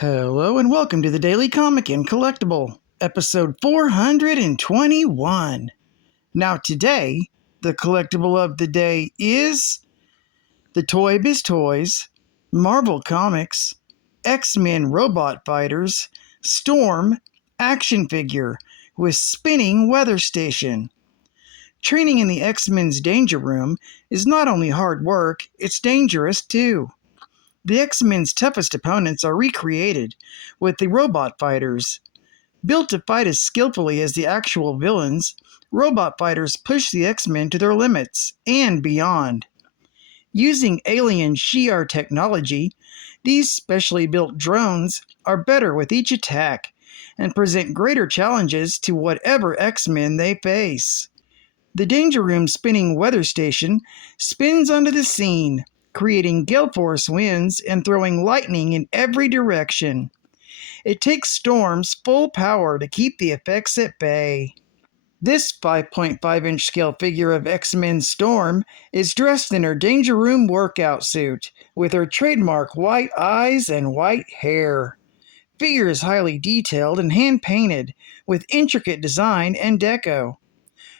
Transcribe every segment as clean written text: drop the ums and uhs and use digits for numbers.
Hello and welcome to the Daily Comic and Collectible, episode 421. Now today, the collectible of the day is the Toybiz Toys, Marvel Comics, X-Men Robot Fighters, Storm action figure with spinning weather station. Training in the X-Men's Danger Room is not only hard work, it's dangerous too. The X-Men's toughest opponents are recreated with the robot fighters. Built to fight as skillfully as the actual villains, robot fighters push the X-Men to their limits and beyond. Using alien Shi'ar technology, these specially built drones are better with each attack and present greater challenges to whatever X-Men they face. The Danger Room spinning weather station spins onto the scene, creating gale force winds and throwing lightning in every direction. It takes Storm's full power to keep the effects at bay. This 5.5-inch scale figure of X-Men Storm is dressed in her Danger Room workout suit, with her trademark white eyes and white hair. Figure is highly detailed and hand-painted, with intricate design and deco.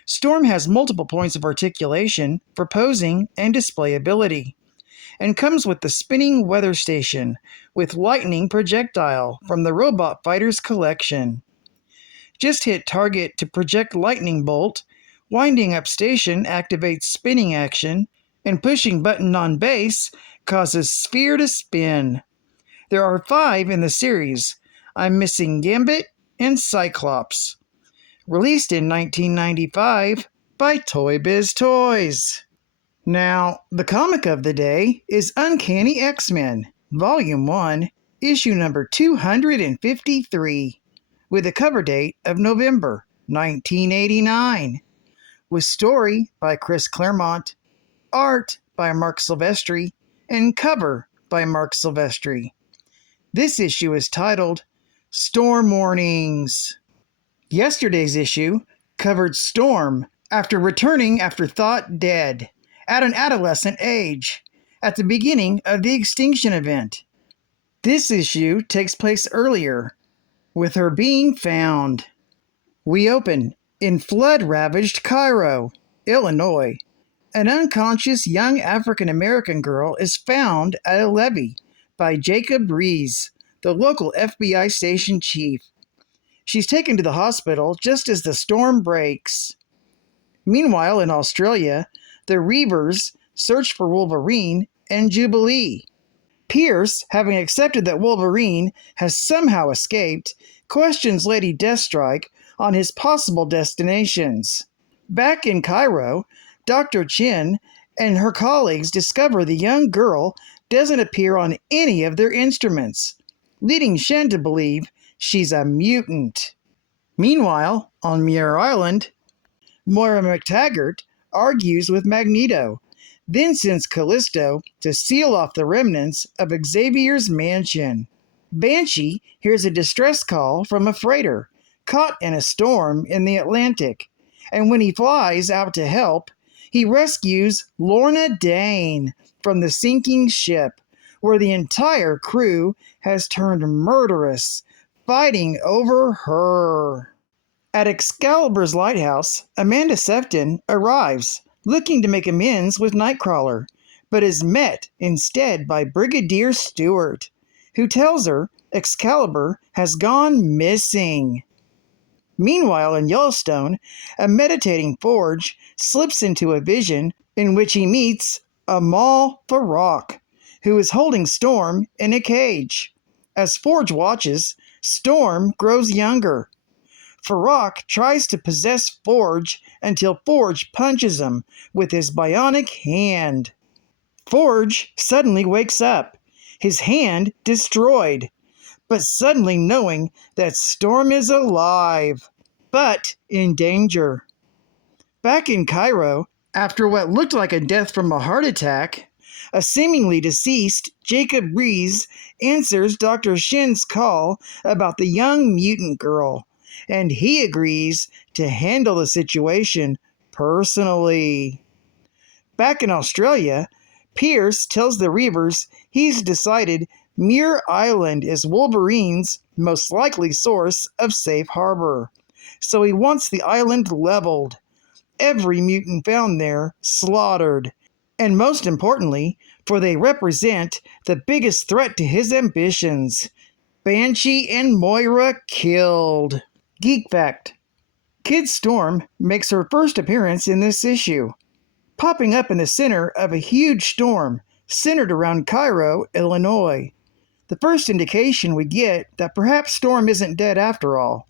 Storm has multiple points of articulation for posing and display ability, and comes with the spinning weather station with lightning projectile from the Robot Fighters collection. Just hit target to project lightning bolt, winding up station activates spinning action, and pushing button on base causes sphere to spin. There are 5 in the series. I'm missing Gambit and Cyclops. Released in 1995 by Toybiz Toys. Now, the comic of the day is Uncanny X-Men, Volume 1, issue number 253, with a cover date of November 1989, with story by Chris Claremont, art by Mark Silvestri, and cover by Mark Silvestri. This issue is titled Storm Warnings. Yesterday's issue covered Storm after returning after thought dead at an adolescent age, at the beginning of the Extinction event. This issue takes place earlier, with her being found. We open in flood-ravaged Cairo, Illinois. An unconscious young African-American girl is found at a levee by Jacob Rees, the local FBI station chief. She's taken to the hospital just as the storm breaks. Meanwhile, in Australia, the Reavers search for Wolverine and Jubilee. Pierce, having accepted that Wolverine has somehow escaped, questions Lady Deathstrike on his possible destinations. Back in Cairo, Dr. Chin and her colleagues discover the young girl doesn't appear on any of their instruments, leading Shen to believe she's a mutant. Meanwhile, on Muir Island, Moira McTaggart argues with Magneto, then sends Callisto to seal off the remnants of Xavier's mansion. Banshee hears a distress call from a freighter caught in a storm in the Atlantic, and when he flies out to help, he rescues Lorna Dane from the sinking ship, where the entire crew has turned murderous, fighting over her. At Excalibur's lighthouse, Amanda Sefton arrives, looking to make amends with Nightcrawler, but is met instead by Brigadier Stewart, who tells her Excalibur has gone missing. Meanwhile, in Yellowstone, a meditating Forge slips into a vision in which he meets Amal Farak, who is holding Storm in a cage. As Forge watches, Storm grows younger. Farak tries to possess Forge until Forge punches him with his bionic hand. Forge suddenly wakes up, his hand destroyed, but suddenly knowing that Storm is alive, but in danger. Back in Cairo, after what looked like a death from a heart attack, a seemingly deceased Jacob Rees answers Dr. Shin's call about the young mutant girl, and he agrees to handle the situation personally. Back in Australia, Pierce tells the Reavers he's decided Muir Island is Wolverine's most likely source of safe harbor, so he wants the island leveled, every mutant found there slaughtered, and most importantly, for they represent the biggest threat to his ambitions. Banshee and Moira killed. Geek fact: Kid Storm makes her first appearance in this issue, popping up in the center of a huge storm centered around Cairo, Illinois. The first indication we get that perhaps Storm isn't dead after all.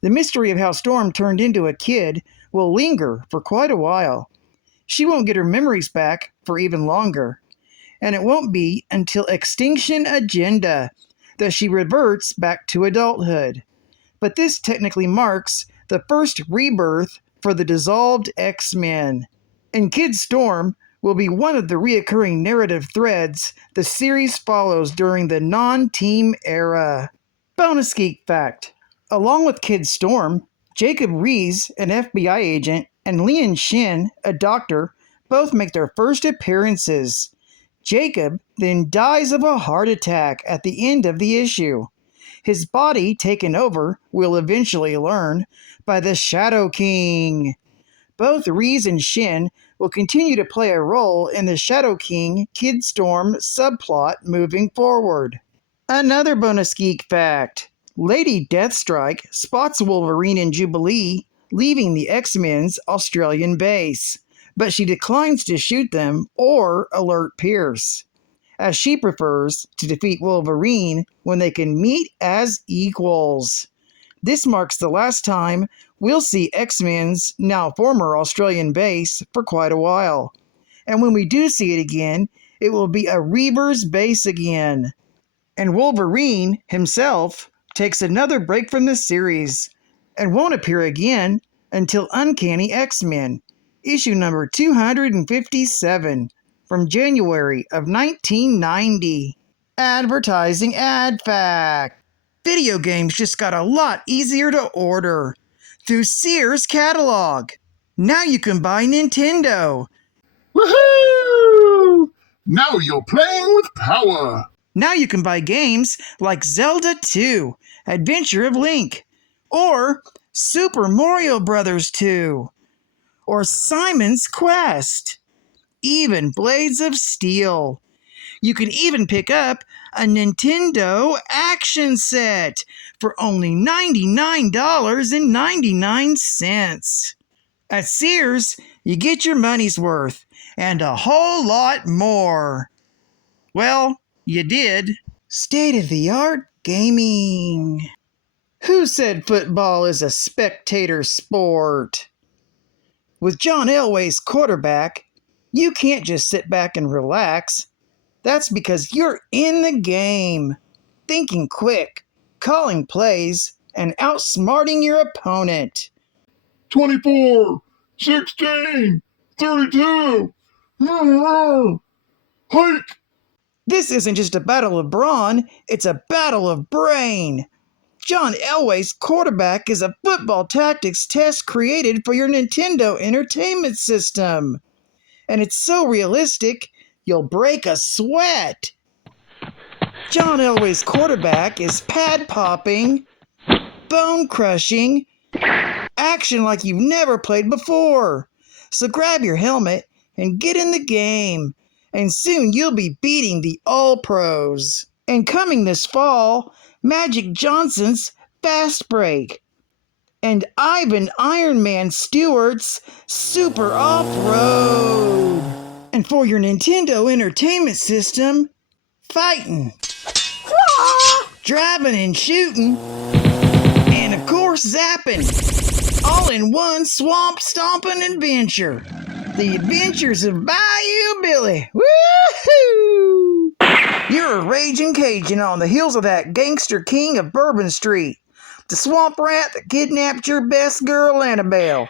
The mystery of how Storm turned into a kid will linger for quite a while. She won't get her memories back for even longer, and it won't be until Extinction Agenda that she reverts back to adulthood. But this technically marks the first rebirth for the dissolved X-Men. And Kid Storm will be one of the reoccurring narrative threads the series follows during the non-team era. Bonus geek fact: along with Kid Storm, Jacob Rees, an FBI agent, and Lian Shin, a doctor, both make their first appearances. Jacob then dies of a heart attack at the end of the issue. His body taken over, we'll eventually learn, by the Shadow King. Both Rees and Shin will continue to play a role in the Shadow King Kid Storm subplot moving forward. Another bonus geek fact: Lady Deathstrike spots Wolverine and Jubilee leaving the X-Men's Australian base, but she declines to shoot them or alert Pierce, as she prefers to defeat Wolverine when they can meet as equals. This marks the last time we'll see X-Men's now former Australian base for quite a while. And when we do see it again, it will be a Reavers base again. And Wolverine himself takes another break from the series and won't appear again until Uncanny X-Men, issue number 257, from January of 1990. Advertising ad fact: video games just got a lot easier to order through Sears catalog. Now you can buy Nintendo. Woohoo! Now you're playing with power. Now you can buy games like Zelda 2, Adventure of Link, or Super Mario Bros. 2, or Simon's Quest, even Blades of Steel. You can even pick up a Nintendo action set for only $99.99. At Sears, you get your money's worth and a whole lot more. Well, you did. State-of-the-art gaming. Who said football is a spectator sport? With John Elway's quarterback, you can't just sit back and relax. That's because you're in the game, thinking quick, calling plays, and outsmarting your opponent. 24, 16, 32. Hike! This isn't just a battle of brawn, it's a battle of brain. John Elway's quarterback is a football tactics test created for your Nintendo Entertainment System. And it's so realistic, you'll break a sweat. John Elway's quarterback is pad-popping, bone-crushing, action like you've never played before. So grab your helmet and get in the game, and soon you'll be beating the All-Pros. And coming this fall, Magic Johnson's Fast Break, and Ivan Iron Man Stewart's Super Off-Road. And for your Nintendo Entertainment System, fighting, driving and shooting, and of course zapping, all in one swamp stomping adventure. The Adventures of Bayou Billy. Woohoo! You're a raging Cajun on the heels of that gangster king of Bourbon Street, the swamp rat that kidnapped your best girl Annabelle.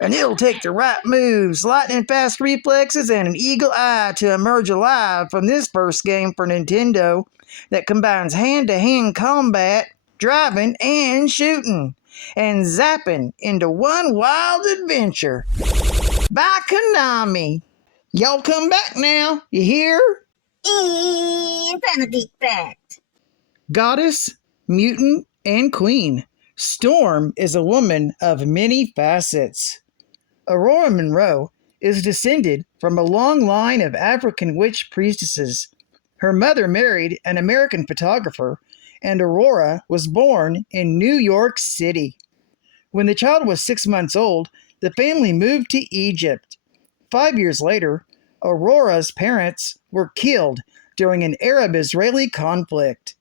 And it'll take the right moves, lightning fast reflexes, and an eagle eye to emerge alive from this first game for Nintendo that combines hand-to-hand combat, driving, and shooting, and zapping into one wild adventure. By Konami. Y'all come back now, you hear? Insanity fact. Goddess, mutant, and queen. Storm is a woman of many facets. Aurora Monroe is descended from a long line of African witch priestesses. Her mother married an American photographer, and Aurora was born in New York City. When the child was 6 months old, the family moved to Egypt. 5 years later, Aurora's parents were killed during an Arab-Israeli conflict.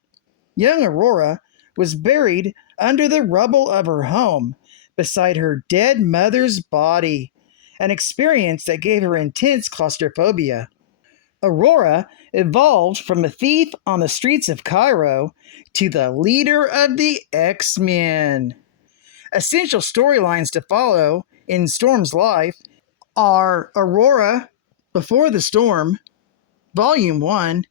Young Aurora was buried under the rubble of her home beside her dead mother's body, an experience that gave her intense claustrophobia. Aurora evolved from a thief on the streets of Cairo to the leader of the X-Men. Essential storylines to follow in Storm's life are Aurora Before the Storm, Volume 1,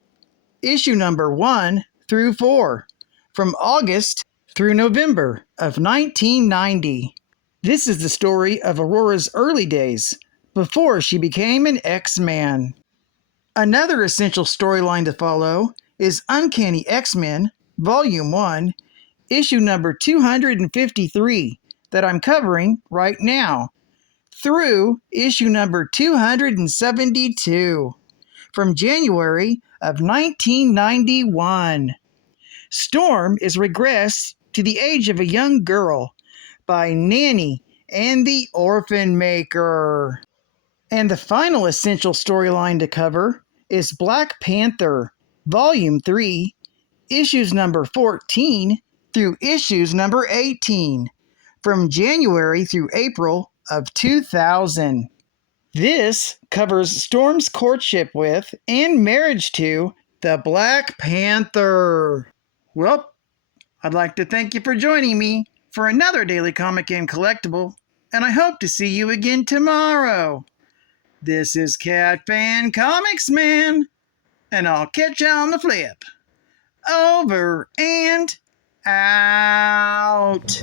issue number 1 through 4, from August through November of 1990. This is the story of Aurora's early days, before she became an X-Man. Another essential storyline to follow is Uncanny X-Men, Volume 1, issue number 253, that I'm covering right now, through issue number 272, from January of 1991. Storm is regressed to the age of a young girl by Nanny and the Orphan Maker. And the final essential storyline to cover is Black Panther, Volume 3, issues number 14 through issues number 18, from January through April of 2000. This covers Storm's courtship with and marriage to the Black Panther. Well, I'd like to thank you for joining me for another Daily Comic and Collectible, and I hope to see you again tomorrow. This is Cat Fan Comics Man, and I'll catch you on the flip. Over and out.